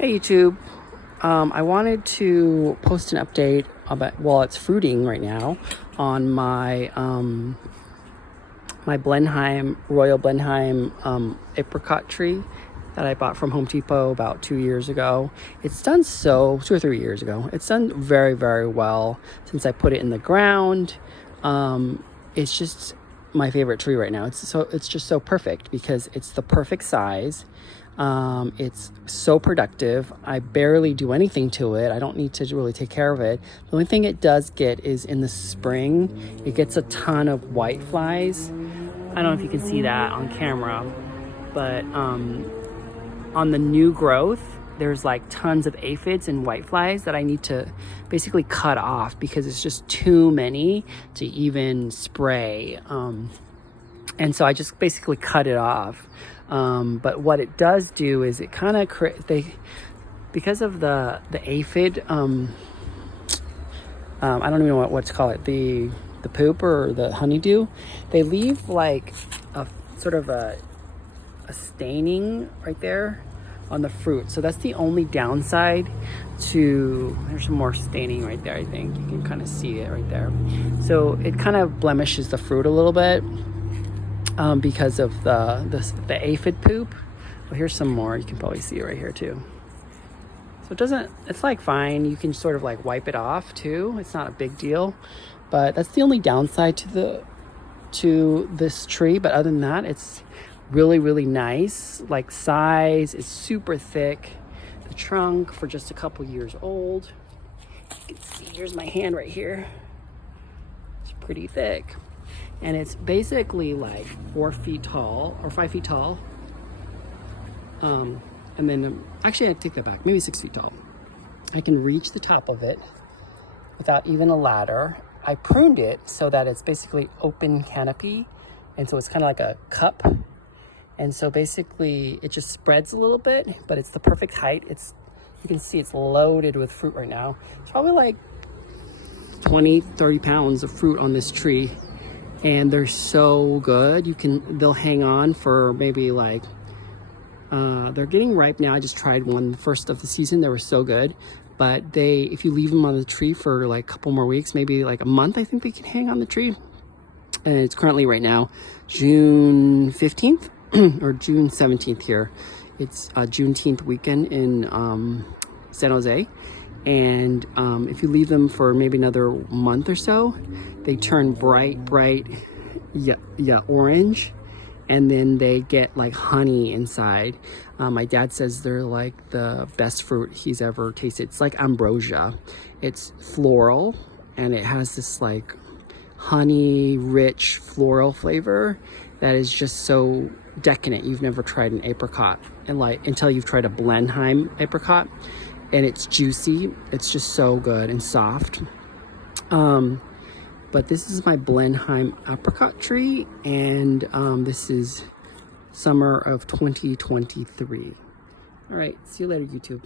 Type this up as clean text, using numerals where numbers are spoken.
Hey YouTube, I wanted to post an update about, well, it's fruiting right now on my my Blenheim, Royal Blenheim apricot tree that I bought from Home Depot about 2 years ago. It's done 2 or 3 years ago. It's done very, very well since I put it in the ground. It's just my favorite tree right now. It's just so perfect because it's the perfect size. It's so productive. I barely do anything to it. I don't need to really take care of it. The only thing it does get is in the spring, it gets a ton of white flies. I don't know if you can see that on camera, but on the new growth, there's like tons of aphids and whiteflies that I need to basically cut off because it's just too many to even spray. And so I just basically cut it off. But what it does do is it kind of because of the aphid, I don't even know what to call it, the poop or the honeydew, they leave like a sort of a staining right there on the fruit. So that's the only downside to, there's some more staining right there. I think you can kind of see it right there. So it kind of blemishes the fruit a little bit. Because of the aphid poop. Well, here's some more. You can probably see it right here too. So it's like fine. You can sort of like wipe it off too. It's not a big deal, but that's the only downside to this tree. But other than that, it's really, really nice. Like size, it's super thick. The trunk for just a couple years old. You can see, here's my hand right here. It's pretty thick. And it's basically like 4 feet tall or 5 feet tall. And then actually I take that back, maybe 6 feet tall. I can reach the top of it without even a ladder. I pruned it so that it's basically open canopy. And so it's kind of like a cup. And so basically it just spreads a little bit, but it's the perfect height. You can see it's loaded with fruit right now. It's probably like 20, 30 pounds of fruit on this tree. And they're so good. They'll hang on for maybe like, they're getting ripe now. I just tried one first of the season. They were so good, but if you leave them on the tree for like a couple more weeks, maybe like a month, I think they can hang on the tree. And it's currently right now, June 15th or June 17th here. It's a Juneteenth weekend in San Jose. And if you leave them for maybe another month or so, they turn bright orange, and then they get like honey inside. My dad says they're like the best fruit he's ever tasted. It's like ambrosia. It's floral, and it has this like honey rich floral flavor that is just so decadent. You've never tried an apricot until you've tried a Blenheim apricot. And it's juicy. It's just so good and soft. But this is my Blenheim apricot tree, and this is summer of 2023. All right, see you later, YouTube.